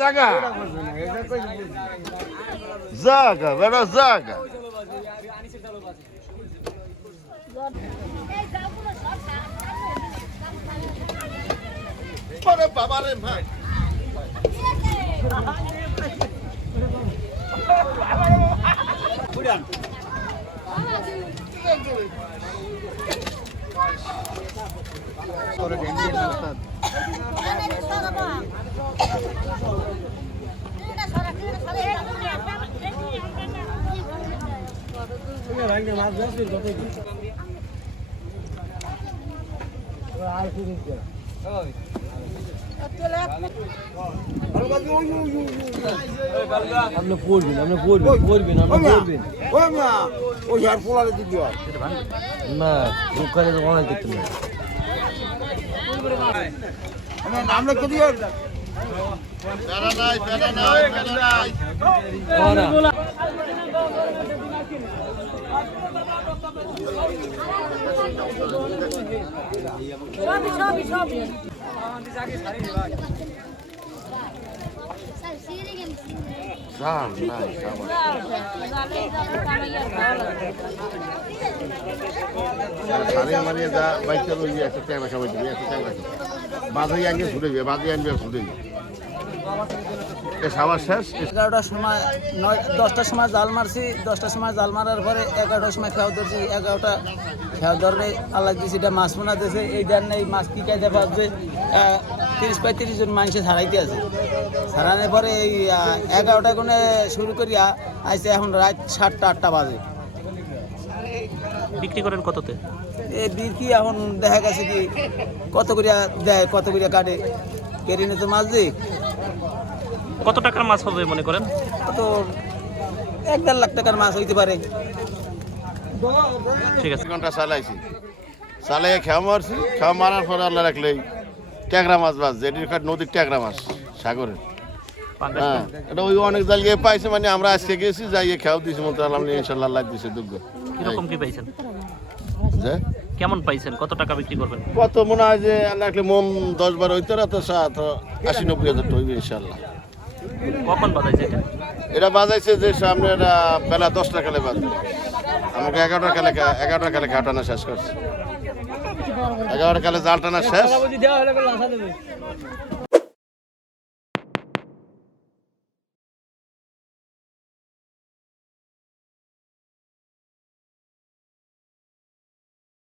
জাগা জাগা বেড়া জাগা বাবা রে ভাই আপনি পড়বেন আপনি পড়বেন পড়বেন আপনি পড়বেন ওই আর পোলারে দিদি না দোকানে অনেক দেখতে না আমরা কে দিও বাজারে আগে ছুটে যাবে বাজারে আনবে ছুটে যাবে খাবার শেষ 11টার সময় 10টার সময় জাল মারছি 10টার সময় জাল মারার পরে 11টার সময় খেয়াও ধরছি 11টা খেয়াও ধরলে আল্লাহ দিয়েছি এটা মাছ পোনা দিয়েছে এই জান এই মাছ কি কাজে পাবে 30-35 জন মানুষে ছাড়াইতে আছে ছাড়ানোর পরে এই 11টা কোণে শুরু করি আইসে এখন রাত 7টা-8টা বাজে। বিক্রি করেন কততে? এই বিক্রি এখন দেখা গেছে কি কত করিয়া দেয় কত করিয়া কাটে কেটে নিয়ে তো মাছ দিই। কত টাকার মাছ হবে মনে করেন? তো 1-1.5 লাখ টাকার মাছ হইতে পারে। ঠিক আছে। ঘন্টা চালাইছি চালাই খেয়া মারছি খেয়া মারার পরে আল্লাহ রাখলেই ট্যাংরা মাছ বাজছে এটির নদীর ট্যাংরা মাছ সাগরের। হ্যাঁ এটা ওই অনেক জাল গিয়ে পাইছে মানে আমরা আজকে গেছি যাইয়ে খেয়াও দিয়েছি মতো আলহামদুলিল্লাহ ইনশাল্লাহ আল্লাহ দিয়েছে দুগ্গ। কিরকম কি পাইছেন? যে কেমন পাইছেন? কত টাকা বিক্রি করবেন? কত মনে হয় যে আল্লাহ রাখলে মন 10-12 হইতে তো 80-90 হাজার হইবে ইনশাল্লাহ। কখন বাজাইছে এটা? এটা বাজাইছে যে সামনে বেলা 10টা কালে বাজবে আমাকে 11টা কালে ঘাট টানা শেষ করছে 11টা কালে জাল টানা শেষ।